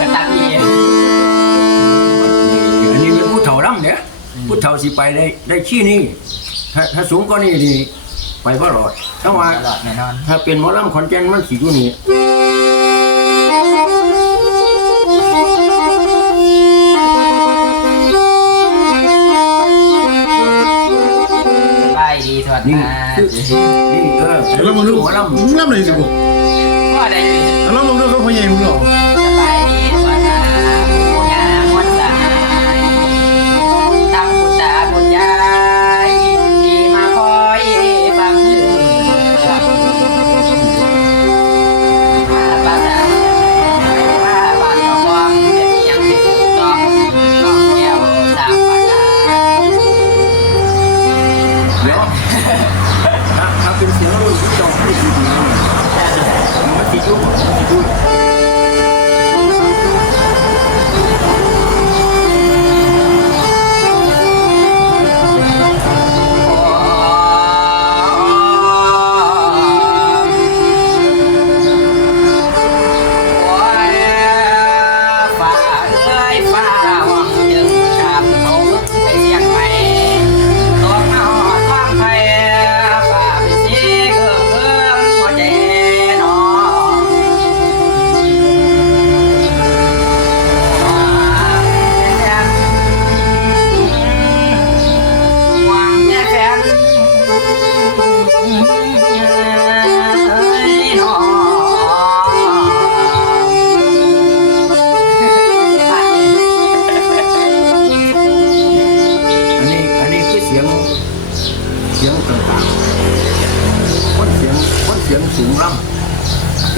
กระตักอีอันนี้เป็นผู้เฒ่าร่ำเนี่ยผู้เฒ่าสิไปได้ได้ขี้นี่ถ้าถ้าสูงกว่านี้นี่ไปบ่รอดถ้าว่าตลอดแน่นอน ถ้าเป็นหมอลำขอนแก่นมันสิอยู่นี่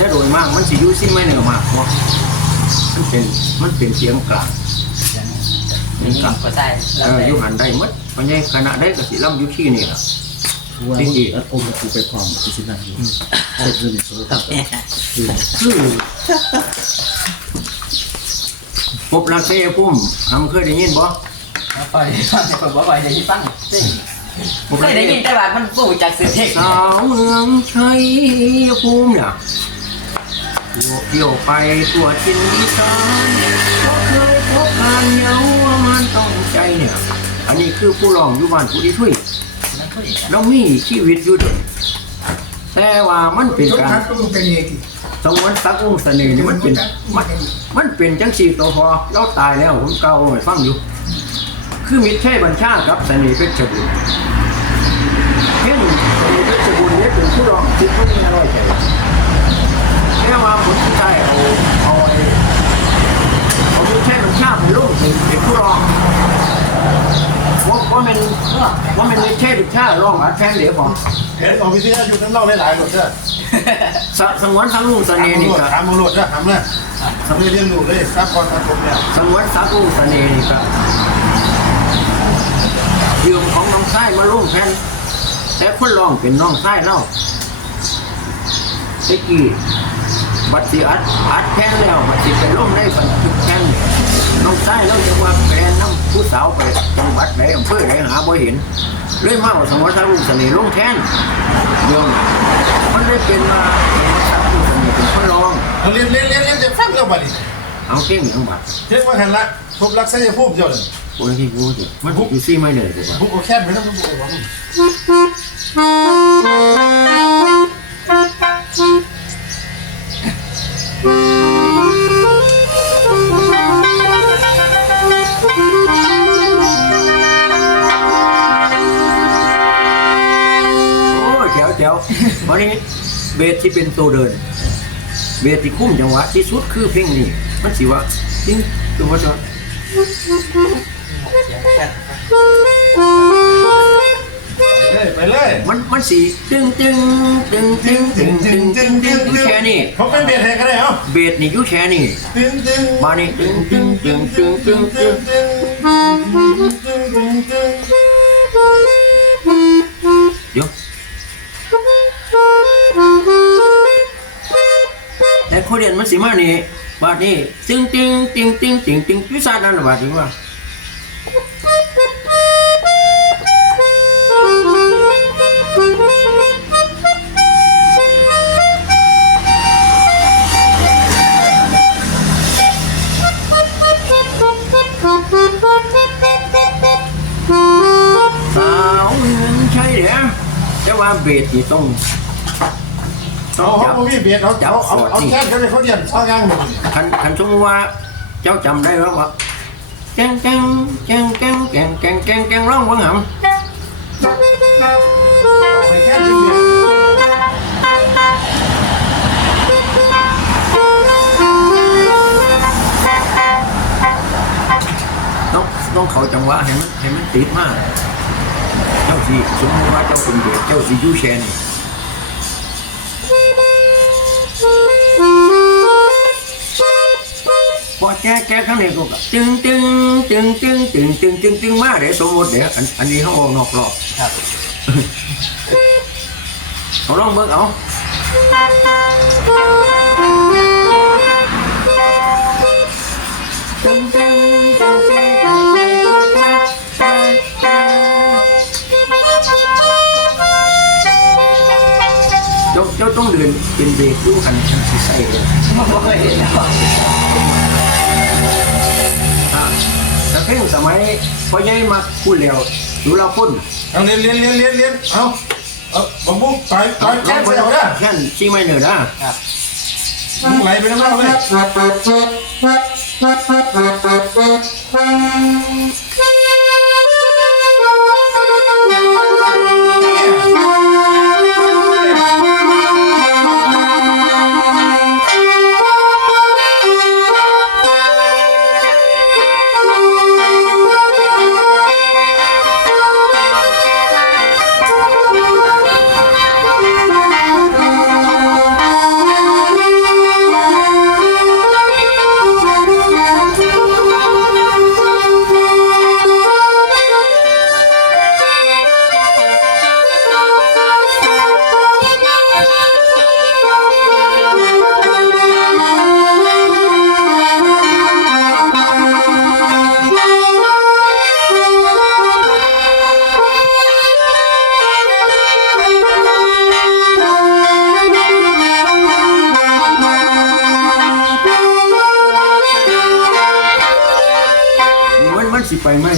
ำและโดยมาก มันสิอยู่ซิไม่เหนือมากเพราะมันเป็นมันเป็นเสียงกลางนี่ก็ใช่เอออยู่หันได้หมดมันยังขณะได้ก็สิร่ำอยู่ที่นี่ล่ะว่าแล้วอมกับกูไปความกูสินั่นอยู่ใช่คือนี่โซ่ตับคือพบรักเซ่พุ่มทำเคยได้ยินบ่ปล่อยฟังแต่ผมว่าปล่อยเดี๋ยวที่ฟังเคยได้ยินแต่ว่ามันปูจากสื่อเทคสาวเมืองชัยภูมิเนี่ย เที่ยวไปตัวจินอีสานก็เคยพบการเหงามันต้องใจเนี่ย อันนี้คือผู้ร้องอยู่บ้านผู้ดีทุยเรามีชีวิตอยู่เด้วยแต่ว่ามันเป็นกการครั้งก็มึงเป็นยังไงสงวนสักองเสน่ห์นี่มันเป็นมันมันเป็นจังสี่ตัวพอเราตายแล้วผมเก่าให้ฟังอยู่ คือมิตรใช่บัญชากับเสน่ห์เพชรบุรีเพียงเสน่ห์เพชรบุรีเนี่ยเป็นผู้รองคิดว่านี่อร่อยใจ แค่ว่าผลที่ได้เอาเอาไอ้เอามิตรใช่บัญชาเป็นลูกเป็นผู้รองว่าว่ามันว่ามันมิตรใช่บัญชาติรองอัดแทนเดี๋ยวผมเห็นออกไปที่อยู่ทั้งเล่าได้หลายๆหมดเด้อสสงวนสักองค์เสน่ห์นี่หมดก็ถามมึงหมดเด้อถามเลยทำเรื่องดูเลยทรัพย์ก่อนทรัพย์ผมเนี่ยสงวนสักองค์เสน่ห์นี่ก็ยืมของน้องชายมาลุ่มแทนแต่คนรองเป็นน้องชายเล่าตะกี้ บัตรสีอัดอัดแทนแล้วบัตรสีเป็นล่มได้บันทึกแทนน้องชายเราจะว่าแฟนน้ำผู้สาวไปจังหวัดไหนอำเภอไหนหาบ่เห็นเลยมาว่าสงวนสักองเสน่ห์ลงแทนโยมมันได้เป็นมาสักองค์เสน่ห์เป็นคนร้องเรียนเรียนเรียนเรียนจะฟังเรื่องบัดนี้เอาเก่งทั้งบัตรเรียกว่าหันละพบรักใส่พูดเดียวเลยคนที่พูดสิมันพูดอยู่ซี่ไม่เลยถูกป่ะพูดโอแค่ไม่ต้องพูดว่าโอ้ยแแจ๋ววันนี้เบสที่เป็นตัวเดินเบสที่คุ้มจังหวะที่สุดคือเพลงนี้ มันสิว่าจริงคือว่าจะไปเลย มันมันสีตึงตึงตึงตึงตึงตึงตึงตึงอยู่แค่นี้เขาเป็นเบียดแทนก็ได้เอ้าเบสนี่อยู่แค่นี้ตึงตึงมานี่ตึงตึงตึงตึงตึงตึง รียนมันสิมานี่บาดนี้จึงจึงจึงจึงจึงจึงพิซานั่นละบาดนี้ว่าสาวเงินใช่เหรอแต่ว่าเบสที่ต้อง เอางเขาจับบ่มีเบียดเอาเอาเอาเอาแค่เขาเลยเขาเรียนชอบย่างหนึ่งคันคันสมมติว่าเจ้าจำได้แล้วว่าแกงแกงแกงแกงแกงแกงแกงแกงร้องวังหเอาไปแค่เบียดำต้องต้องเขาจังหวะให้มันให้มันติดมาก เจ้าสีสมมติว่าเจ้าเป็นเบสเจ้าสียูแชน แก้แก้ข้างในก็ตึงตึงตึงตึงตึงตึงตึงตึงมาเดี๋ยวสมมติเดี๋ยวอันอันนี้เขาเอานอกรอบครับเอาลองเบิ่งเอาเจ้าเจ้าต้องเดินเป็นเบรกดูอันอันที่ใส่เลย เพลงสมัยพ่อใหญ่มาพูดแล้วดูเราพุ่นเอาเรียนเรียนเรียนเรียนเรียนเอาเอาบังบุ้งต่อยต่อยแค่เสียวนะแค่นซีไม่เหนือนะมึงไหลไปน้ำเล่าเลยมัน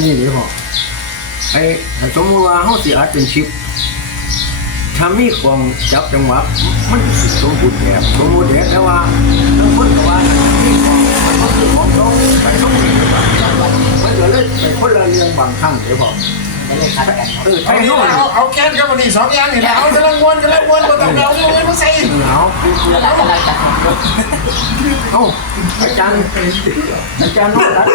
นี้เดี๋ยวพอไอ้สมมติว่าเขาสิอัดเป็นชิปถ้ามีของจับจังหวะมันสิสมบูรณ์แบบสมบูรณ์แบบแต่ว่าทั้งคนก็ว่ามีของมันก็คือของเขาไปสมบูรณ์แบบมันก็เลยไปคนละเรื่องบางครั้งเดี๋ยวพอไม่เลยคัดกันเออเอาไทยเรียโน่นนเอาเอาแค่กับมันอีกสองอย่างนี่แหละเอากำลังวนกำลังวนมาต้องเอาเงินมาใส่หนาวเวลากำลังจัดเอ้าอาจารย์อาจารย์น้องรัก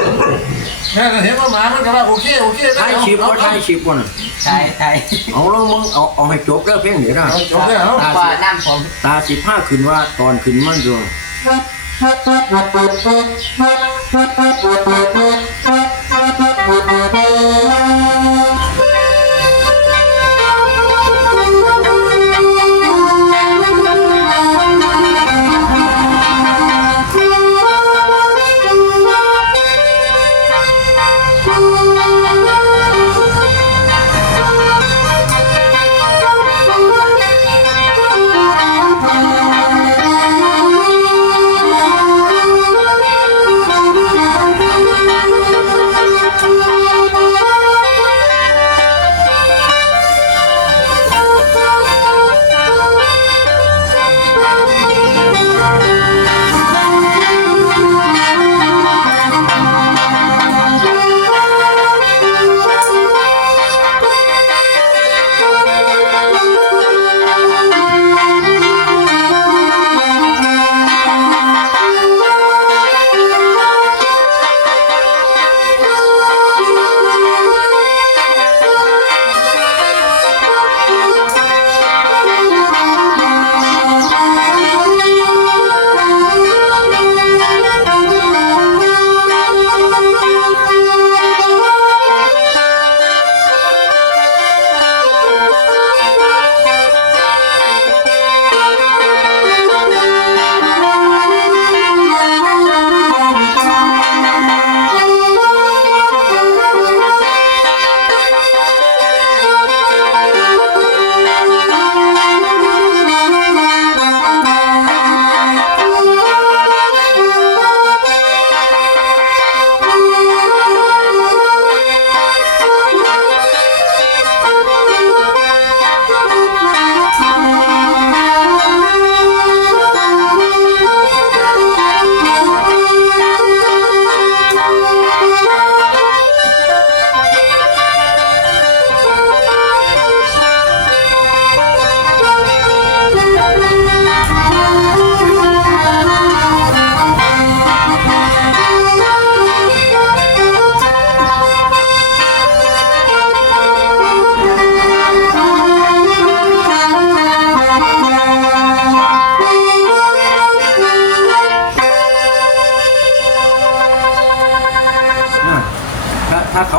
เนี่ยเห็นว่าหมามันก็ว่าโอเคโอเคไทยชิปก็ไทยชิปก่อนใช่ใช่เอาลองมึงเอาเอาให้จบเรื่องเพลงเดี๋ยวนะเอาจบเลยเอาว่าน้ำผมตาสิบห้าขึ้นว่าตอนขึ้นมันดวง Thank you.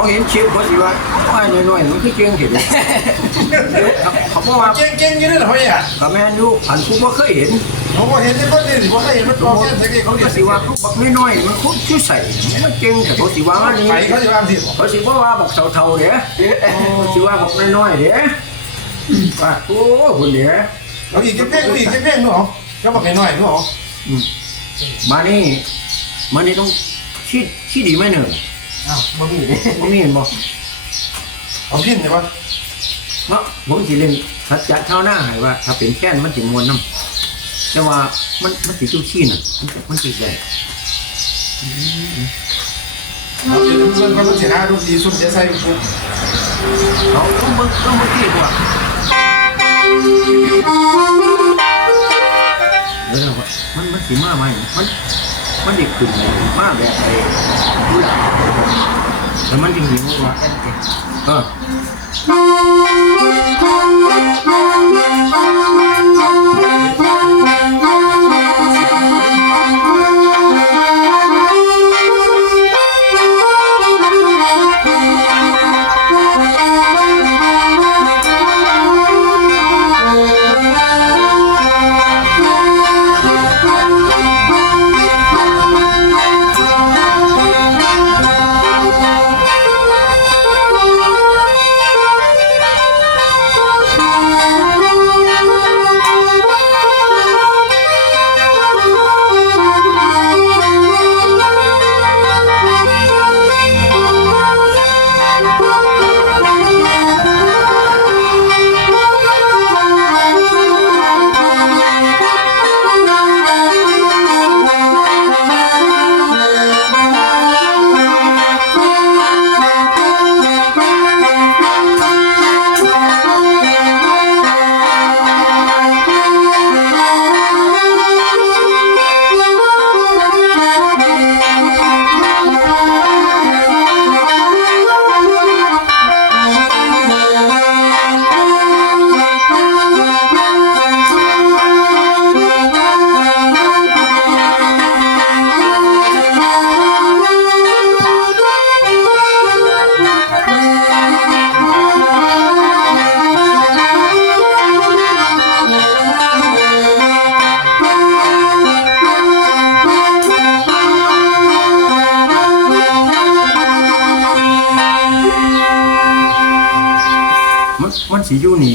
เขาเห็นชิปเขาสิว่าว่าน้อยๆมันคือเก่งเห็นเขาบอกว่าเก่งเก่งอยู่ด้วยเหรอพี่อะก็แม่นอยู่อันกูบ่เคยเห็นเขาบอกเห็นที่คนนี่ว่าเขาเห็นมันกองแค่ไหนเขาเขาเรียจะกสิว่าลูกบักน้อยๆมันคุดชื่อใส่มันเก่งแต่เขาสิว่าอันนี้ไปเขาจะวางสิเขาสิว่าว่าบักเท่าๆเด้เขาสิว่าบักน้อยๆเด้ว่าโอ้คนเด้เอาอีกเพ่งอีกเพ่งนู่นเหรอก็บอกน้อยนู่นเหรอมานี่มานี่ต้องชี้ชี้ดีไหมหนึ่ง อ้าวบ่มีเลยบ่มีเห็นบ่เอาพินใช่ปะเนาะผมสิเล่นสัจจะเท่าหน้าให้ว่า ถ้าเป็นแค่นมันสิมวนน้ำแต่ว่ามันมันสิจุ้ชี้น่ะ มันสิมันสิได้เอาเดี๋ยวเพื่อนเขาต้องเสียหน้าดูดีสุดจะใส่ปุ๊บเขาต้องเบิ่งต้องเบิ่งที่ตัวเดี๋ยวนะว่ามันมันสิมาไหมมัน มันสิขึ้นมาแบบไอ้ดูหลังแต่มันจริงๆว่าเออ 你就你